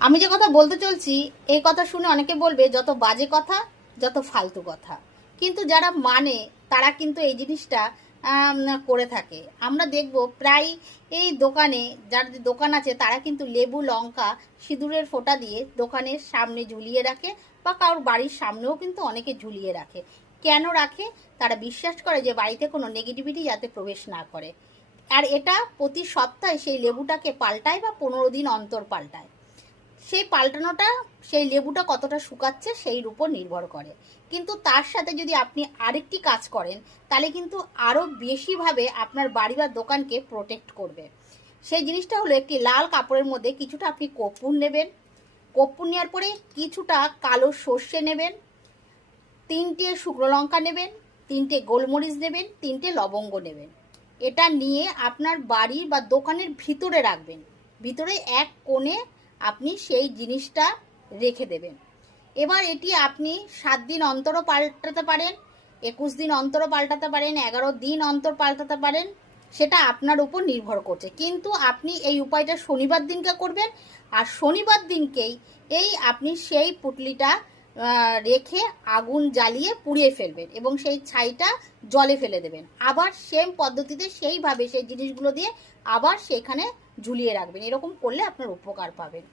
আমি যে কথা বলতে চলছি এই কথা শুনে অনেকে বলবে যত বাজে কথা, যত ফালতু কথা। কিন্তু যারা মানে তারা কিন্তু এই জিনিসটা করে থাকে। আমরা দেখব প্রায় এই দোকানে, যার দোকান আছে তারা কিন্তু লেবু লঙ্কা সিঁদুরের ফোঁটা দিয়ে দোকানের সামনে ঝুলিয়ে রাখে, বা কারোর বাড়ির সামনেও কিন্তু অনেকে ঝুলিয়ে রাখে। কেন রাখে? তারা বিশ্বাস করে যে বাড়িতে কোনো নেগেটিভিটি যাতে প্রবেশ না করে। আর এটা প্রতি সপ্তাহে সেই লেবুটাকে পাল্টায় বা 15 দিন অন্তর পাল্টায়। সেই পাল্টানোটা, সেই লেবুটা কতটা শুকাচ্ছে সেই উপর নির্ভর করে। কিন্তু তার সাথে যদি আপনি আরেকটি কাজ করেন, তাহলে কিন্তু আরও বেশিভাবে আপনার বাড়ি বা দোকানকে প্রোটেক্ট করবে। সেই জিনিসটা হলো, একটি লাল কাপড়ের মধ্যে কিছুটা আপনি কর্পূর নেবেন। কর্পূর নেওয়ার পরে কিছুটা কালো সর্ষে নেবেন, 3টে শুকনো লঙ্কা নেবেন, 3টে গোলমরিচ নেবেন, 3টে লবঙ্গ নেবেন। এটা নিয়ে আপনার বাড়ি বা দোকানের ভিতরে রাখবেন। ভিতরে এক কোণে আপনি সেই জিনিসটা রেখে দেবেন। এবার এটি আপনি 7 দিন অন্তরও পাল্টাতে পারেন, 21 দিন অন্তরও পাল্টাতে পারেন, 11 দিন অন্তর পাল্টাতে পারেন। সেটা আপনার উপর নির্ভর করছে। কিন্তু আপনি এই উপায়টা শনিবার দিনকে করবেন, আর শনিবার দিনকেই আপনি সেই পুটলিটা রেখে আগুন জ্বালিয়ে পুড়িয়ে ফেলবেন এবং সেই ছাইটা জলে ফেলে দেবেন। আবার সেম পদ্ধতিতে সেইভাবে সেই জিনিসগুলো দিয়ে আবার সেখানে ঝুলিয়ে রাখবেন। এরকম করলে আপনার উপকার পাবেন।